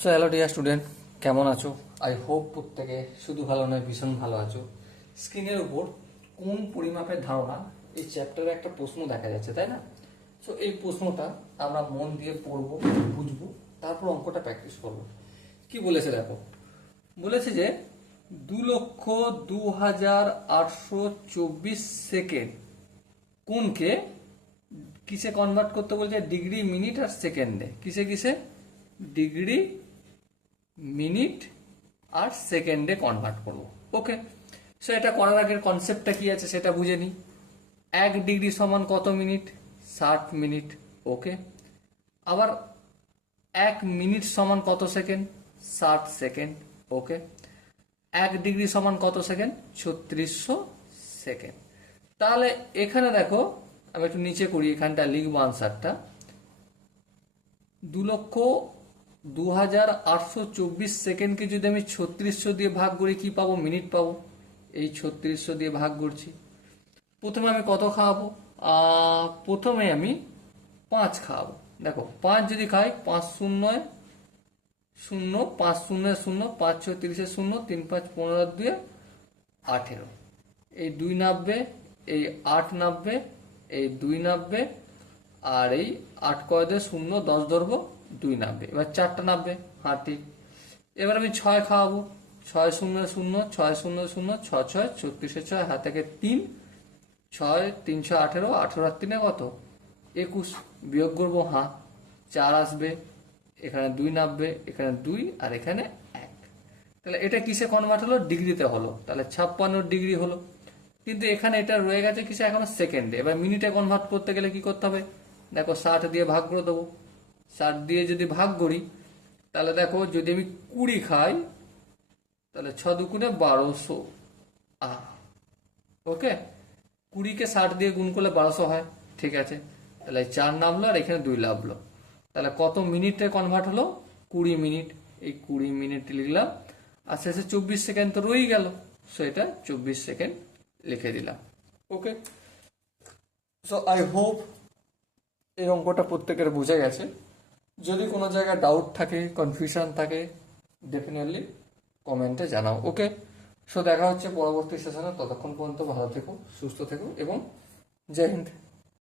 So hello dear student, কেমন আছো? I hope প্রত্যেকে শুধু ভালো নয়, ভীষণ ভালো আছো। স্ক্রিনের উপর কোন পরিমাপের ধারণা, এই চ্যাপ্টারে একটা প্রশ্ন দেখা যাচ্ছে, তাই না? সো এই প্রশ্নটা আমরা মন দিয়ে পড়বো, বুঝবো, তারপর অঙ্কটা প্র্যাকটিস করবো। কি বলেছে দেখো, বলেছে যে 2,02,824 কোনকে কিসে কনভার্ট করতে বলছে? ডিগ্রি, মিনিট আর সেকেন্ডে। কিসে কিসে? ডিগ্রি, মিনিট আর সেকেন্ডে কনভার্ট করব। ওকে, সো এটা করার আগের কনসেপ্টটা কি আছে সেটা বুঝে নিই। 1 ডিগ্রি সমান কত মিনিট? 60 মিনিট। ওকে, আবার 1 মিনিট সমান কত সেকেন্ড? 60 সেকেন্ড। ওকে, 1 ডিগ্রি সমান কত সেকেন্ড? 3600 সেকেন্ড। তাহলে এখানে দেখো, আমি একটু নিচে করি, এখানটা লিখবো আনসারটা। 2,02,824 সেকেন্ডকে যদি আমি 3600 দিয়ে ভাগ করি, কি পাবো? মিনিট পাবো। এই 3600 দিয়ে ভাগ করছি। প্রথমে আমি কত খাওয়াবো? প্রথমে আমি 5 খাওয়াবো। দেখো, 5 যদি খাই, 5 শূন্য 0, 5 শূন্য 0, 5 6 30 0, 3 5 15 2 18। এই 2 নাববে, এই 8 নাববে, এই 2 নাববে, আর এই 8 কয় দিয়ে 0 10 ধরবো, 2 নাববে। এবার 4টা নাববে, হ্যাঁ ঠিক। এবার আমি 6 খাওয়াবো। 6 শূন্য 0, 6 শূন্য 0, 6 6 36 6, হাত থেকে 3, 6 3 6 18, 18 আর 3 কত? 21। বিয়োগ করবো, হ্যাঁ 4 আসবে, এখানে 2 নাববে, এখানে 2 আর এখানে 1। তাহলে এটা কিসে কনভার্ট হলো? ডিগ্রিতে হলো। তাহলে 56 ডিগ্রি হলো। কিন্তু এখানে এটা রয়ে গেছে কিসে? এখনো সেকেন্ডে। এবার মিনিটে কনভার্ট করতে গেলে কি করতে হবে? দেখো, 60 দিয়ে ভাগ করে দেবো। 60 দিয়ে যদি ভাগ করি, তাহলে দেখো, যদি আমি 20 খাই, তাহলে 6 দুগুণে 1200। ওকে, 20কে 60 দিয়ে গুণ করলে 1200 হয়। ঠিক আছে, তাহলে 4 নামলো আর এখানে 2 লাভলো। তাহলে কত মিনিটে কনভার্ট হলো? 20 মিনিট। এই 20 মিনিট লিখলাম, আর শেষে 24 সেকেন্ড তো রয়েই গেল। সো এটা 24 সেকেন্ড লিখে দিলাম। ওকে, সো আই হোপ এই অঙ্কটা প্রত্যেকের বুঝে গেছে। যদি কোনো জায়গায় ডাউট থাকে, কনফিউশন থাকে, ডেফিনেটলি কমেন্টে জানাও। ওকে, সো দেখা হচ্ছে পরবর্তী সেশনে। ততক্ষণ পর্যন্ত ভালো থেকো, সুস্থ থেকো এবং জয় হিন্দ।